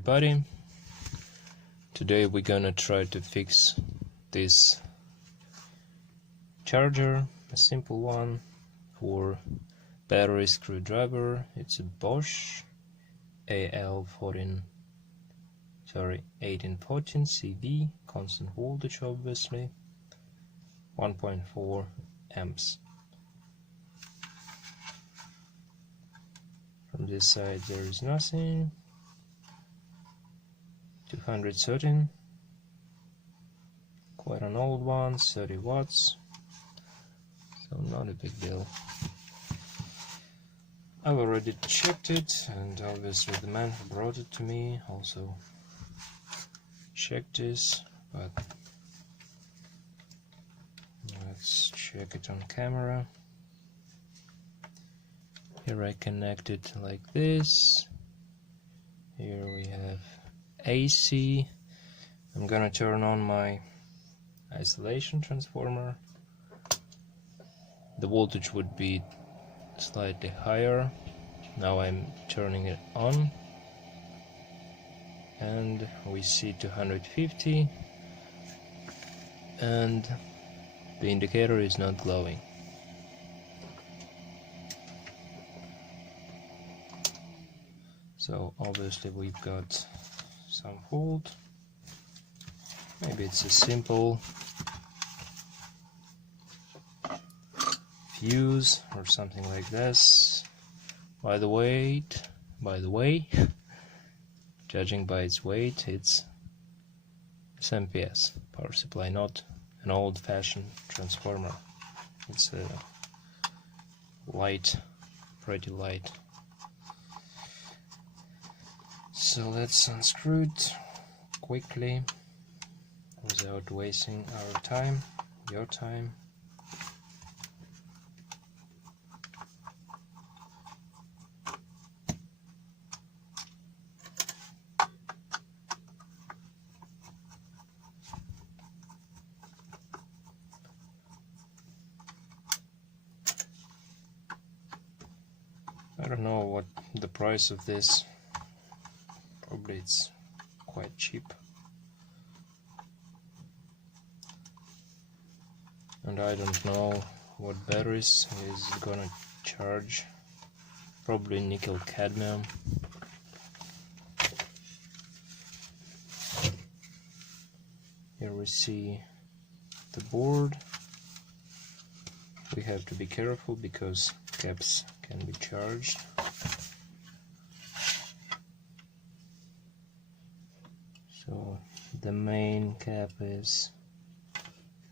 everybody. Today we're gonna try to fix this charger, a simple one for battery screwdriver. It's a BOSCH AL1814 CV, constant voltage obviously, 1.4 amps. From this side there is nothing. 213, quite an old one, 30 watts, so not a big deal. I've already checked it, and obviously the man who brought it to me also checked this, but let's check it on camera. Here I connect it like this. Here we have AC. I'm gonna turn on my isolation transformer. The voltage would be slightly higher. Now I'm turning it on and we see 250 and the indicator is not glowing. So obviously we've got some fault. Maybe it's a simple fuse or something like this. By the way, judging by its weight, it's 10 PS power supply, not an old-fashioned transformer. It's a light, pretty light. So let's unscrew it quickly without wasting our time, your time. I don't know what the price of this. Probably it's quite cheap. And I don't know what batteries is gonna charge. Probably nickel cadmium. Here we see the board. We have to be careful because caps can be charged. So the main cap is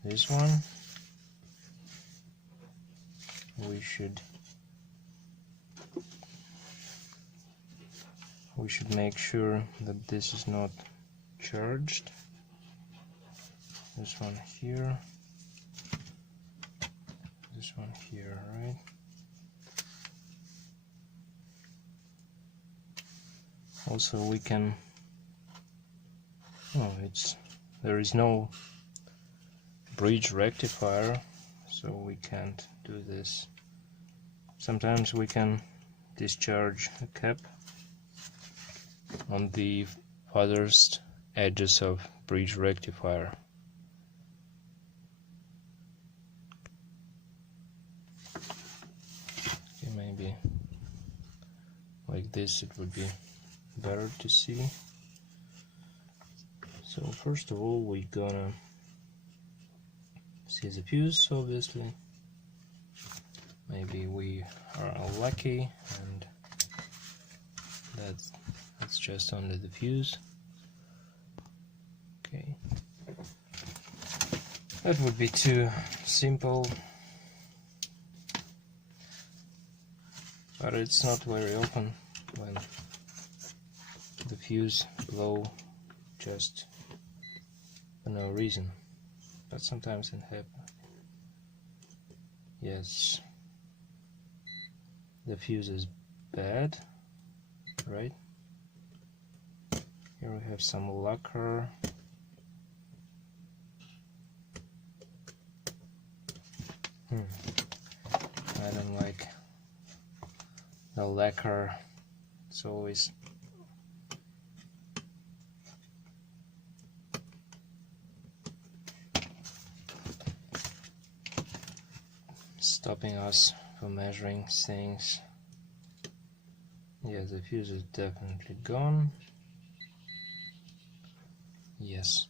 this one. We should make sure that this is not charged. This one here. This one here, right? Also we can there is no bridge rectifier, so we can't do this. Sometimes we can discharge a cap on the farthest edges of bridge rectifier. Okay, maybe like this it would be better to see. So first of all we're gonna see the fuse, obviously. Maybe we are unlucky and that's just only the fuse. Okay, that would be too simple, but it's not very often when the fuse blow just for no reason, but sometimes it happens. Yes, the fuse is bad, right? Here we have some lacquer. I don't like the lacquer. It's always stopping us from measuring things. Yeah, the fuse is definitely gone. Yes.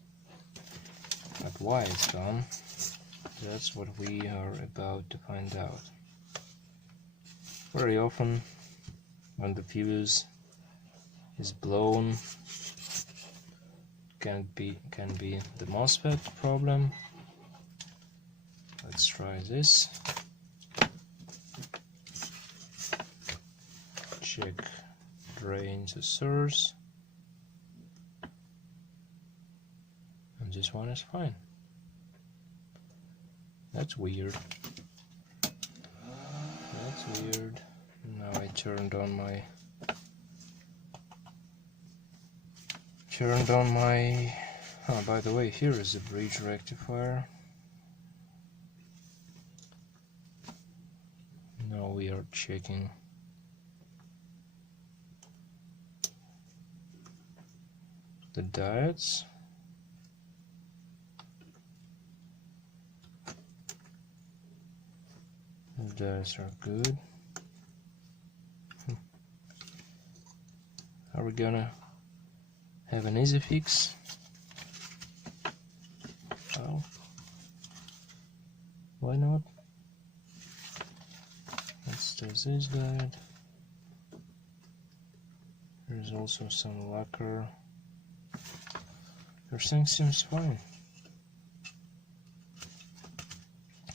But why it's gone, that's what we are about to find out. Very often when the fuse is blown, can be the MOSFET problem. Let's try this. Check drain to source, and this one is fine. That's weird. That's weird. Now I turned on my oh, by the way, here is a bridge rectifier. Now we are checking the diodes. The diodes are good. Are we gonna have an easy fix? Oh, why not? Let's test this diode. There's also some lacquer. Everything seems fine.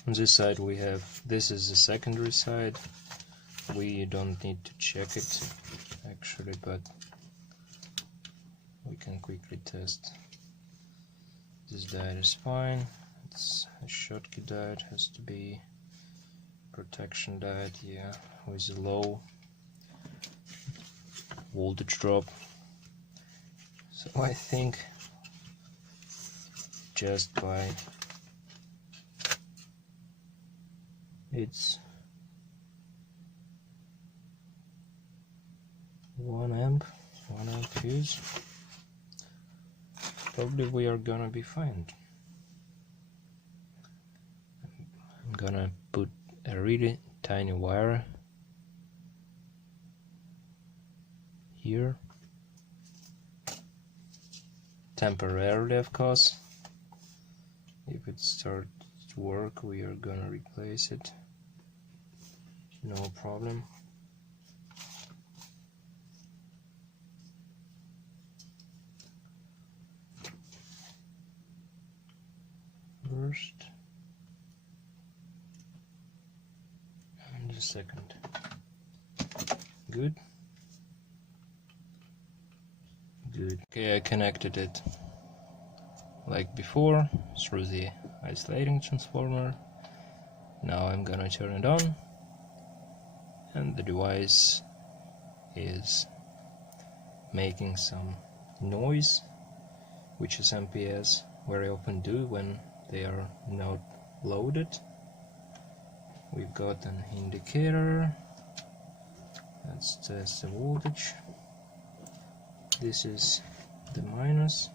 On this side we have, this is the secondary side. We don't need to check it actually, but we can quickly test. This diode is fine. It's a Schottky diode, has to be protection diode, yeah, with a low voltage drop. So I think just by its 1 amp fuse, probably we are gonna be fine. I'm gonna put a really tiny wire here, temporarily of course. If it starts to work, we are gonna replace it, no problem. First and the second. Good. Good. Okay, I connected it like before through the isolating transformer. Now I'm gonna turn it on, and the device is making some noise, which is MPS very often do when they are not loaded. We've got an indicator. Let's test the voltage. This is the minus.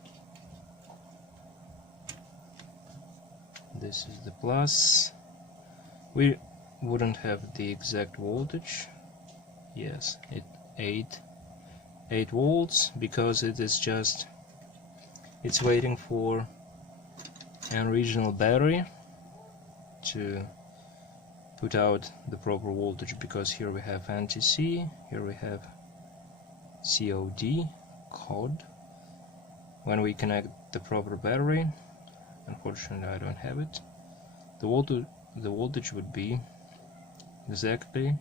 This is the plus. We wouldn't have the exact voltage. Yes, it 8 volts, because it is just, it's waiting for an original battery to put out the proper voltage, because here we have NTC, here we have COD. When we connect the proper battery, unfortunately I don't have it, the voltage would be exactly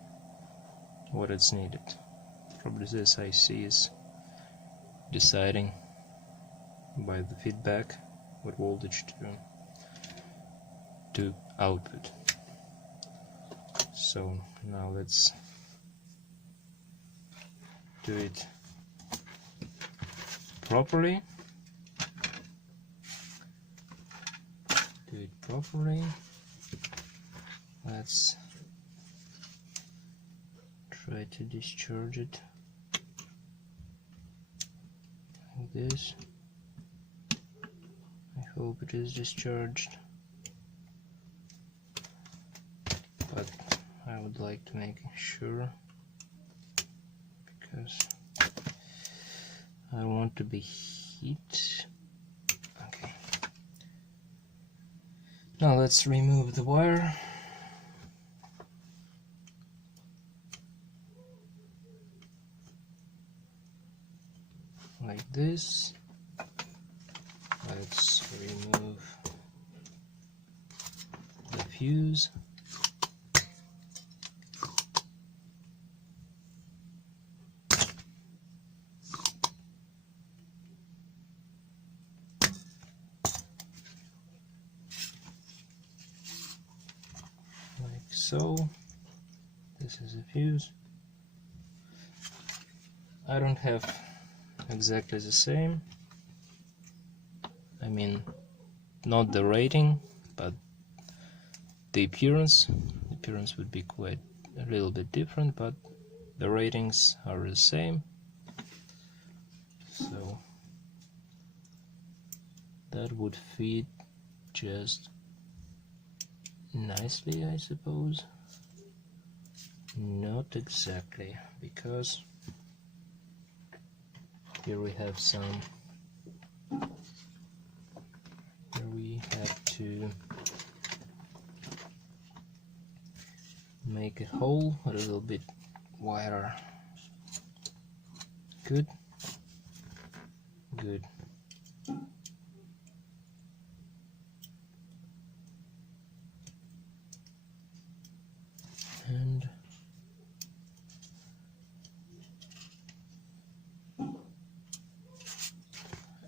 what it's needed. Probably this IC is deciding by the feedback what voltage to output. So now let's do it properly. Let's try to discharge it like this. I hope it is discharged, but I would like to make sure, because I want to be heat. Okay. Now let's remove the wire. Like this. Let's remove the fuse. Like so. This is a fuse. I don't have exactly the same. I mean, not the rating, but the appearance. The appearance would be quite a little bit different, but the ratings are the same. So that would fit just nicely, I suppose. Not exactly, because here we have some. Here we have to make a hole a little bit wider. Good. Good. And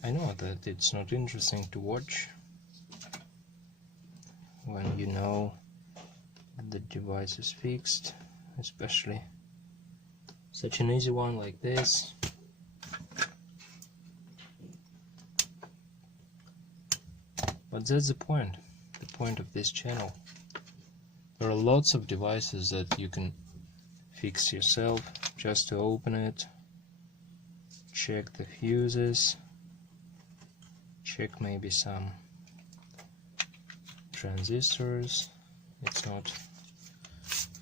I know that it's not interesting to watch when you know the device is fixed, especially such an easy one like this. But that's the point of this channel. There are lots of devices that you can fix yourself, just to open it, check the fuses, check maybe some transistors. It's not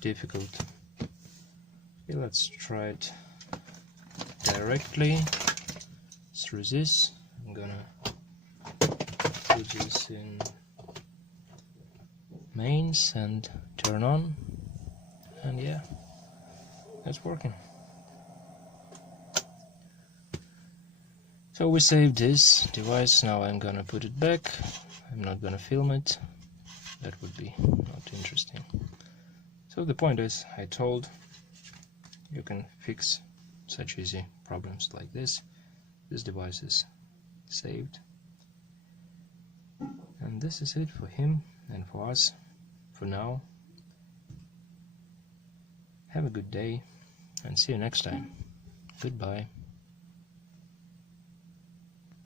difficult. Okay, let's try it directly through this. I'm gonna put this in mains and turn on, and yeah, that's working. So we saved this device. Now I'm gonna put it back. I'm not gonna film it. That would be not interesting. So the point is, I told you can fix such easy problems like this. This device is saved. And this is it for him and for us for now. Have a good day and see you next time. Goodbye.